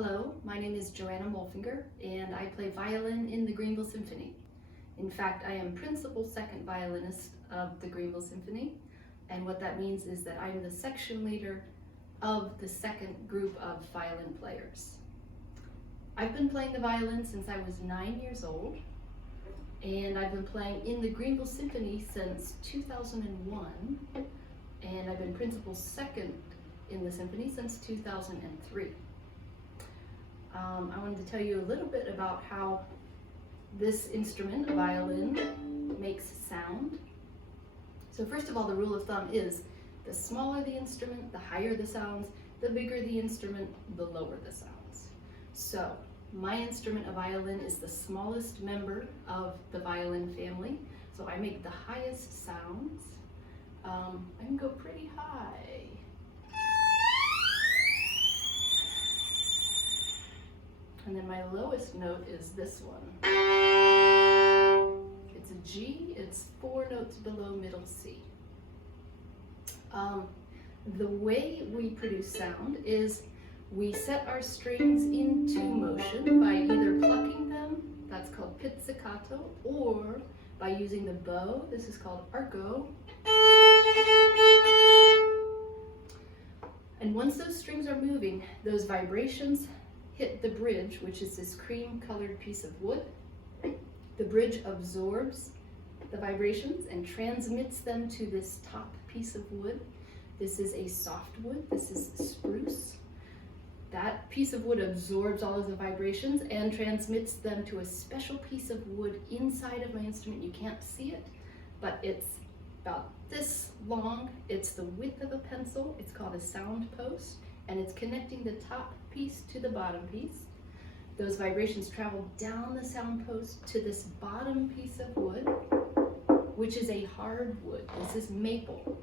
Hello, my name is Joanna Mulfinger, and I play violin in the Greenville Symphony. In fact, I am principal second violinist of the Greenville Symphony, and what that means is that I'm the section leader of the second group of violin players. I've been playing the violin since I was 9 years old, and I've been playing in the Greenville Symphony since 2001, and I've been principal second in the symphony since 2003. I wanted to tell you a little bit about how this instrument, a violin, makes sound. So first of all, the rule of thumb is the smaller the instrument, the higher the sounds, the bigger the instrument, the lower the sounds. So my instrument, a violin, is the smallest member of the violin family, so I make the highest sounds. I can go pretty high. And then my lowest note is this one. It's a G, it's 4 notes below middle C. The way we produce sound is we set our strings into motion by either plucking them, that's called pizzicato, or by using the bow, this is called arco. And once those strings are moving, those vibrations hit the bridge, which is this cream-colored piece of wood. The bridge absorbs the vibrations and transmits them to this top piece of wood. This is a softwood, this is spruce. That piece of wood absorbs all of the vibrations and transmits them to a special piece of wood inside of my instrument. You can't see it, but it's about this long. It's the width of a pencil. It's called a sound post, and it's connecting the top piece to the bottom piece. Those vibrations travel down the sound post to this bottom piece of wood, which is a hard wood. This is maple.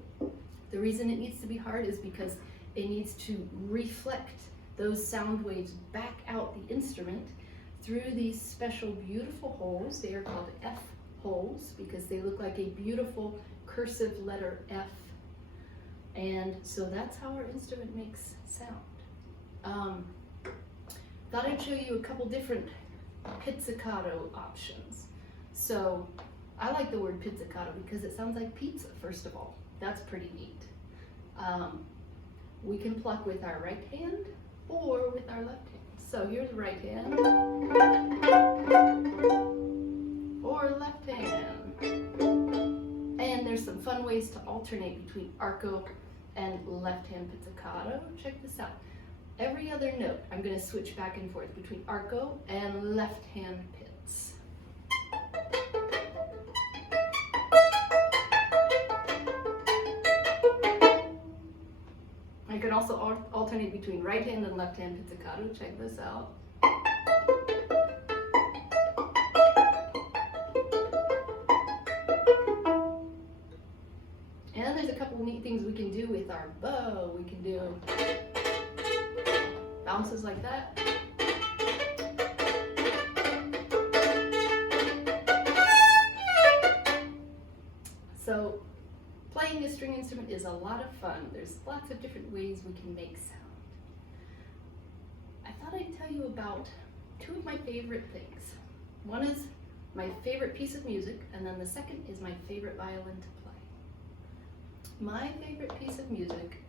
The reason it needs to be hard is because it needs to reflect those sound waves back out the instrument through these special beautiful holes. They are called F holes because they look like a beautiful cursive letter F. And so that's how our instrument makes sound. Thought I'd show you a couple different pizzicato options. So I like the word pizzicato because it sounds like pizza, first of all. That's pretty neat. We can pluck with our right hand or with our left hand. So here's right hand or left hand. And there's some fun ways to alternate between arco and left hand pizzicato. Check this out. Every other note, I'm going to switch back and forth between arco and left hand pizz. I can also alternate between right hand and left hand pizzicato. Check this out. And there's a couple neat things we can do with our bow. We can do bounces like that. So playing this string instrument is a lot of fun. There's lots of different ways we can make sound. I thought I'd tell you about two of my favorite things. One is my favorite piece of music, and then the second is my favorite violin to play. My favorite piece of music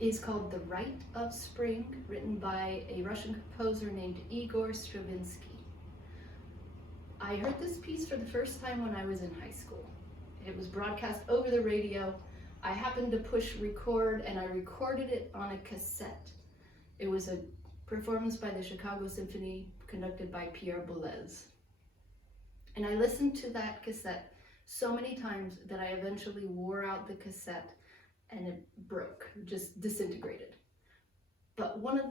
is called The Rite of Spring, written by a Russian composer named Igor Stravinsky. I heard this piece for the first time when I was in high school. It was broadcast over the radio. I happened to push record and I recorded it on a cassette. It was a performance by the Chicago Symphony conducted by Pierre Boulez. And I listened to that cassette so many times that I eventually wore out the cassette and it broke, just disintegrated. But one of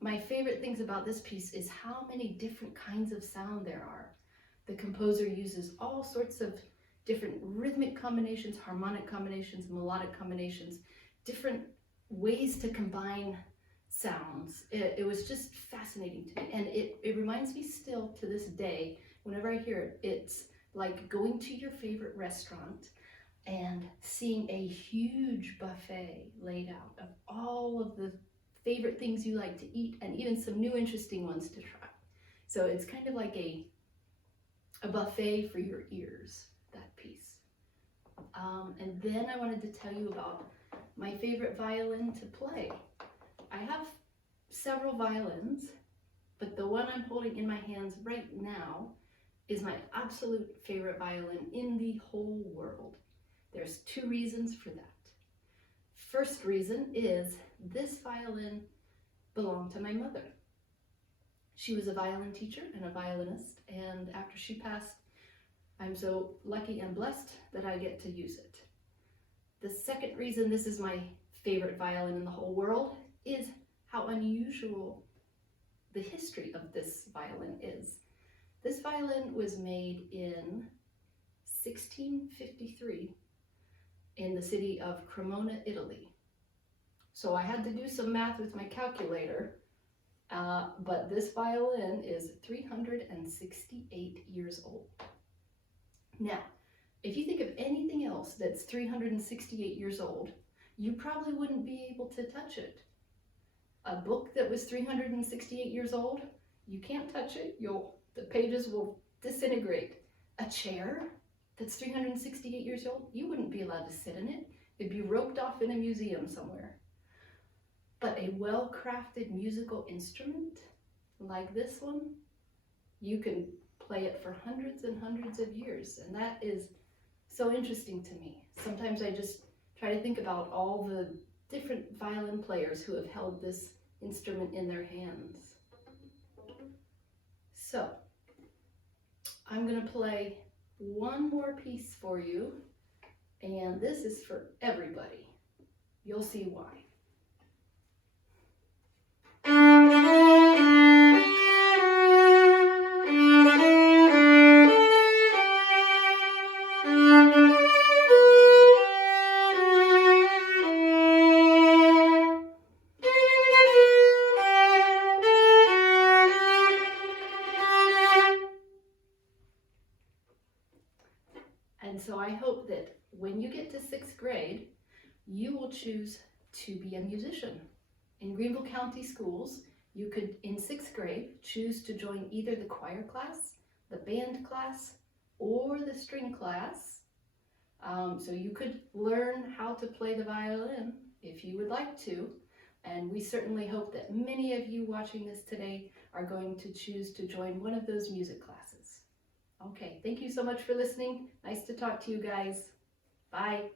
my favorite things about this piece is how many different kinds of sound there are. The composer uses all sorts of different rhythmic combinations, harmonic combinations, melodic combinations, different ways to combine sounds. It was just fascinating to me. And it reminds me still to this day, whenever I hear it, it's like going to your favorite restaurant and seeing a huge buffet laid out of all of the favorite things you like to eat, and even some new interesting ones to try. So it's kind of like a buffet for your ears, that piece. And then I wanted to tell you about my favorite violin to play. I have several violins, but the one I'm holding in my hands right now is my absolute favorite violin in the whole world. There's two reasons for that. First reason is this violin belonged to my mother. She was a violin teacher and a violinist, and after she passed, I'm so lucky and blessed that I get to use it. The second reason this is my favorite violin in the whole world is how unusual the history of this violin is. This violin was made in 1653 in the city of Cremona, Italy. So I had to do some math with my calculator, but this violin is 368 years old. Now, if you think of anything else that's 368 years old, you probably wouldn't be able to touch it. A book that was 368 years old, you can't touch it. The pages will disintegrate. A chair that's 368 years old, you wouldn't be allowed to sit in it. It'd be roped off in a museum somewhere. But a well-crafted musical instrument like this one, you can play it for hundreds and hundreds of years, and that is so interesting to me. Sometimes I just try to think about all the different violin players who have held this instrument in their hands. So, I'm going to play one more piece for you, and this is for everybody. You'll see why. And so I hope that when you get to 6th grade, you will choose to be a musician. In Greenville County Schools, you could, in 6th grade, choose to join either the choir class, the band class, or the string class. So you could learn how to play the violin if you would like to. And we certainly hope that many of you watching this today are going to choose to join one of those music classes. Okay, thank you so much for listening. Nice to talk to you guys. Bye.